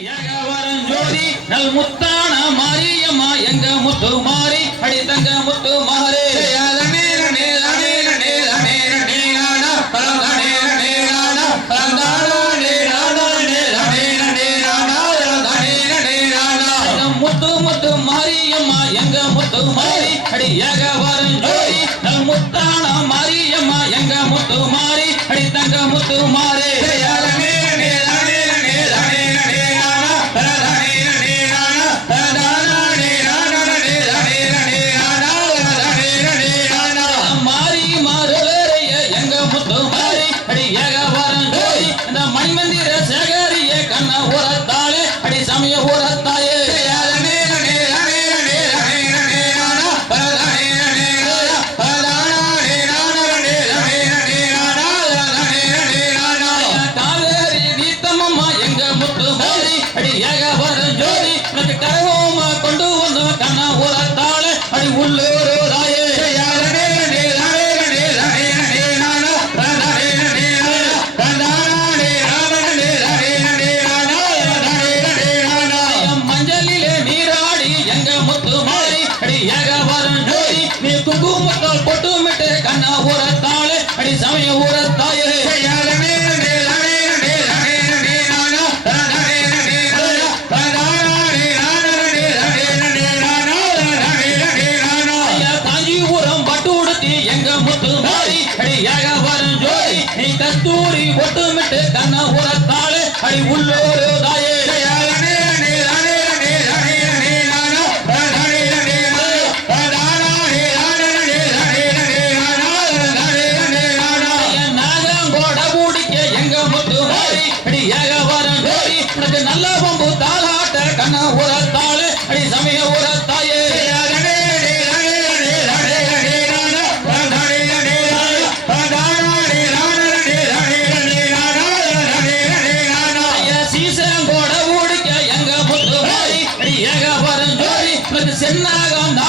ஜோதி நல் முத்தான மாரியம்மா எங்க முத்து மாறி அடித்தங்க முத்து மாறே. முத்து முத்து மாரியம்மா எங்க முத்து மாறி அடி ஏக கஸ்தூரி ஒட்டுமிட்டு கண்ண உரத்தாளே அடி உள்ளோரு சிறங்கோட ஊடுக்க எங்க முத்து மாறி எங்க பரஞ்சோரி சென்னாகம்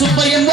சுப்பையன்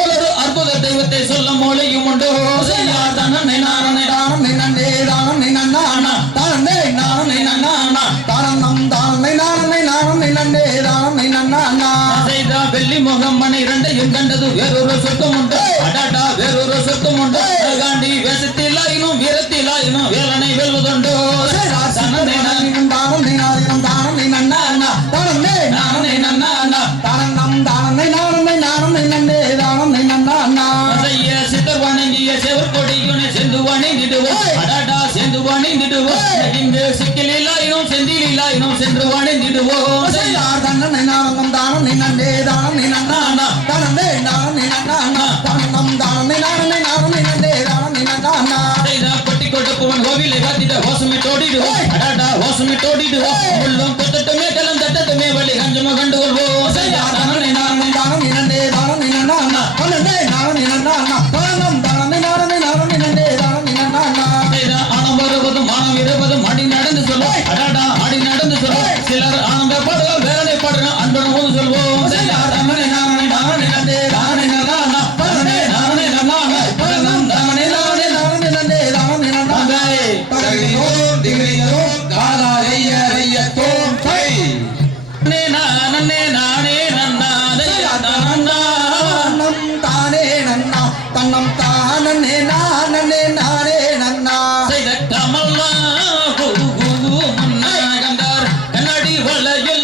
சிக்கிய செவற்கொடியுனை செந்துவானை நிடுவோம். அடாடா செந்துவானை நிடுவோம். இங்கு சிக்கில் இல்லாயினும் செந்தில் இல்லாயினும் சென்று வானை நிடுவோம் செய்தார் தன்ன நின்னானந்தம் தானம் நின்னே தானம் நின்னானா தானந்தே நானம் நின்னானா தானம் தானம் நின்னானே நானம் நின்னே தானம் நின்னானா கொட்டி கொடுப்பவன் கோவிலை காத்திட ஹோசமே தோடிடுவோம். அடாடா ஹோசமே தோடிடுவோம். உள்ளம் கொத்தட்டுமே கலந்தட்டட்டுமே வழி கஞ்சமோ கண்டு கொள்வோம் செய்தார் தன்ன நின்னானந்தம் தானம் நின்னே தானம். நின்னானா தானந்தே நானம் நின்னானா இருபது மணி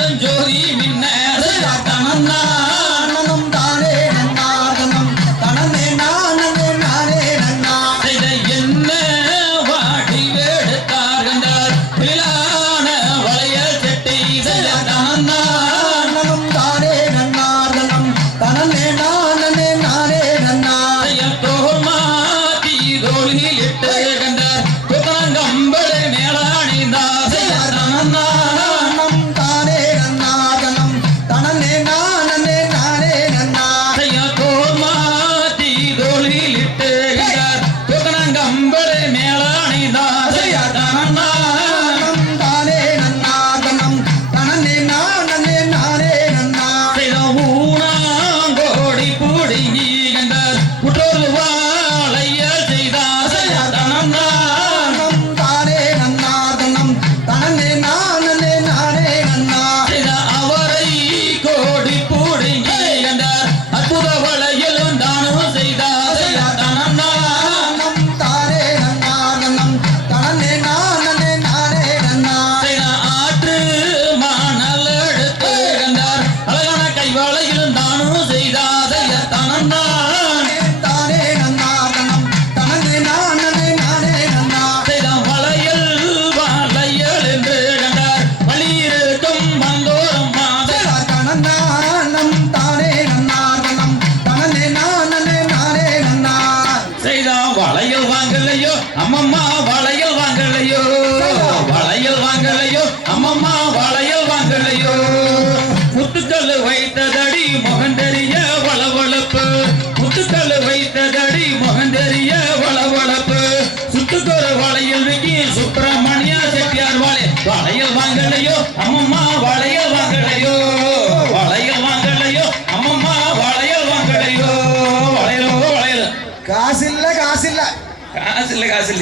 Angel.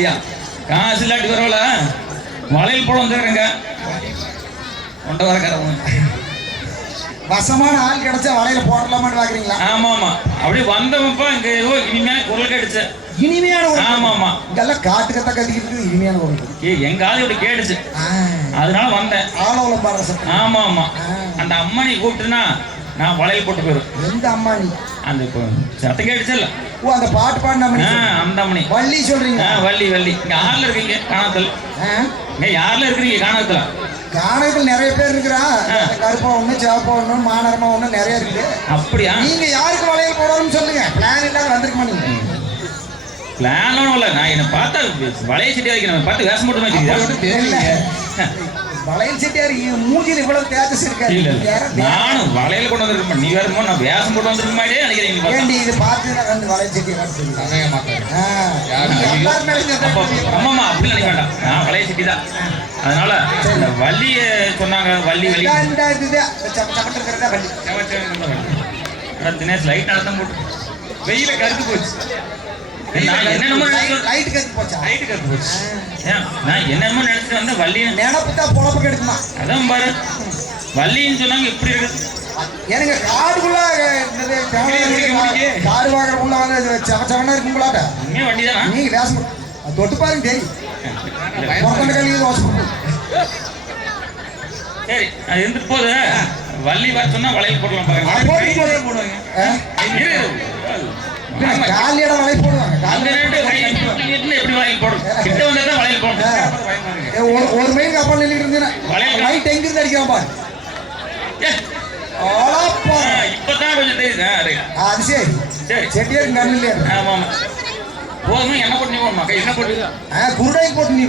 இல்லையா காசு இல்லாட்டி பரவாயில்ல. வளையல் போல வந்துக்கிறேங்க கொண்ட வரக்காரவங்க வசமான ஆள் கிடைச்சா வலையில போடலாமான்னு பாக்குறீங்களா? ஆமா ஆமா அப்படி வந்தவப்ப இங்க ஏதோ இனிமையான குரல் கிடைச்சு இனிமையான ஒரு ஆமா ஆமா இதெல்லாம் காத்துக்கத்த கத்திக்கிட்டு இனிமையான ஒரு ஏ எங்க ஆள் இப்படி கேடுச்சு அதனால வந்தேன். ஆலோலம் பாரசம் ஆமா ஆமா அந்த அம்மனை கூப்பிட்டுனா நான் வளையல் போட்டு போயிடும் எந்த அம்மா நீ? அந்த இப்போ சத்தம் கேட்டுச்சுல்ல. ஓ அந்த பாட்டு பாடின அந்த அம்மனை வள்ளி சொல்றீங்க? வள்ளி வள்ளி இங்க யாரில் இருக்கீங்க காணாத்தல்? இங்க யாரில் இருக்கிறீங்க காணாத்தல? கானகத்தில் நிறைய பேர் இருக்கிறா. கருப்பா ஒண்ணு சிவப்பா ஒண்ணு மானரமா ஒண்ணு நிறைய இருக்குது அப்படியா? நீங்க யாருக்கு வளையல் போடணும்னு சொல்லுங்க? பிளான் இல்லாத வந்திருக்க மாட்டீங்க பிளானும் இல்லை. நான் என்னை பார்த்தா வளைய செட்டியா இருக்கிறேன் பார்த்து வேஷம் வச்சுக்கிறேன் இல்ல வளையல் செட்டியார் மூஞ்சில இவ்வளவு தேஜஸ் இருக்காது இல்ல நானும் வளையல் கொண்டு வந்திருக்கேன். நீ வேற நான் வேஷம் போட்டு வந்திருக்க மாட்டே நினைக்கிறேன் நீ பார்த்தா. ஏண்டி இது பார்த்து நான் வந்து வளையல் செட்டியார் சொல்லுங்க அப்படி நினைக்க வேண்டாம். நான் வளைய செட்டி தான். அதனால இந்த வள்ளிய சொன்னாங்க வள்ளி வள்ளி. இந்த சப்பட்டு இருக்கிறதா வள்ளி. தினேஷ் லைட் அழுத்தம் போட்டு. வெயில கருத்து போச்சு. என்னென்னமோ லைட் லைட் கத்தி போச்சா? லைட்டு கருத்து போச்சு. நான் என்னென்னமோ நினைச்சிட்டு வந்தேன் வள்ளி நினப்பு தான் பொழப்பு கெடுக்குமா அதான் பாரு. வள்ளின்னு சொன்னாங்க இப்படி இருக்கு. எனக்கு காடுக்குள்ள. காடு வந்து இருக்குங்களாட்ட உண்மையா வண்டி தானா நீங்க அது தொட்டு பாருங்க தெரியும் கல்வி சரி அது இருந்துட்டு போகுது. வள்ளி வர சொன்னா வளையல் போடலாம் பாருங்க. போட்டு போடு. ஆ? இரு. பின்ன காலியோட வலை போடுவாங்க. எப்படி வளையல் போடும் கிட்ட வந்தா தான் வளையல் போடும் ஒரு மைல் கப்பல் நின்றுட்டு இருந்தேன். வளையல் லைட் எங்க இருந்து அடிக்கிறான் பாரு. ஏ, ஆளாப்பா. ஆ, இப்பதான் கொஞ்சம் தெரியுது. ஆ, ரைட். அது சரி. சரி. செட்டியார் கண்ணு இல்லையா? ஆமா ஆமா. போதுமா என்ன போட்டு நீ போடணுமா? கை என்ன போட்டு? ஆ, குருடாய் போட்டு நீ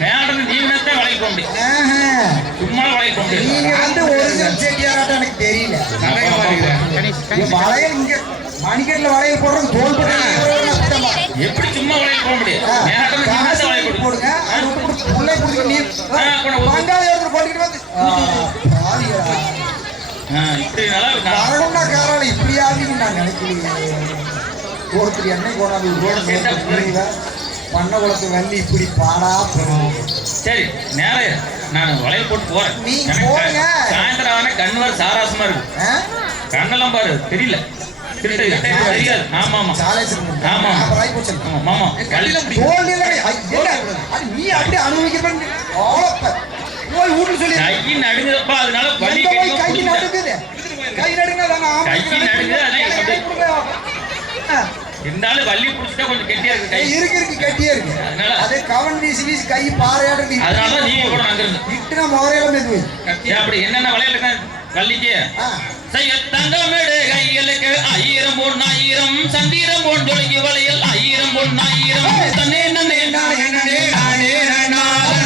மேடம் நீ தான் வளையல் போட முடியும். ஆஹா. சும்மா வளையல் போட நீங்க முடியும் வந்து ஒரிஜினல் செட்டியாராட்டம் எனக்கு தெரியல. வளையல் இங்க. மணிக்கட்டில் வளையல் போடுறது தோல் எப்படி சும்மா வளையல் போட முடியும்? நீ போடு. போடுங்க. அது விட்டு போட்டு புள்ளை புடிச்சு நீ ஆ, கொண்டு போ. வெங்காயம் எடுத்து போட்டுக்கிட்டு வந்து இப்படி நல்லா நான் வரணும்னா காரால இப்படி ஆகுதுன்னு நான் நினைக்கலையே ஒருத்தர் எண்ணெய் சேர்த்தா பண்ண குளத்து வள்ளி இப்படி பாடா போகும் சரி நேரம் நான் வளையல் போட்டு போறேன். எனக்கு போங்க. சாயந்தரம் ஆனா கண் வர சாராசமா இருக்கு? கண்ணெல்லாம் பாரு தெரியல. ஆமா ஆமா வள்ளி நீ அனுபவிக்கிறேன். போய் வீட்டுல சொல்லி. கை அதனால வலி நடுங்குது? ஆமா. நடுங்குது. இருந்தாலும் வள்ளி கொஞ்சம் கெட்டியா இருக்கு கை இருக்கு இருக்கு கட்டியே இருக்கு. அதனால- அது கவன் வீசி வீசி கை பாறையாடுறது அதனால நீங்க கூட அங்கிருந்து இட்டுனா முறையில மெதுவு ஏன் அப்படி என்னென்ன வளையல் இருக்கா? வள்ளிக்கு? ஆ. செய்ய தங்கமேடு கைகளுக்கு ஆயிரம் சந்திரம் பொன் தொடங்கி வளையல் ஆயிரம் தன்னே நன்னே நானே நானே நானே நானே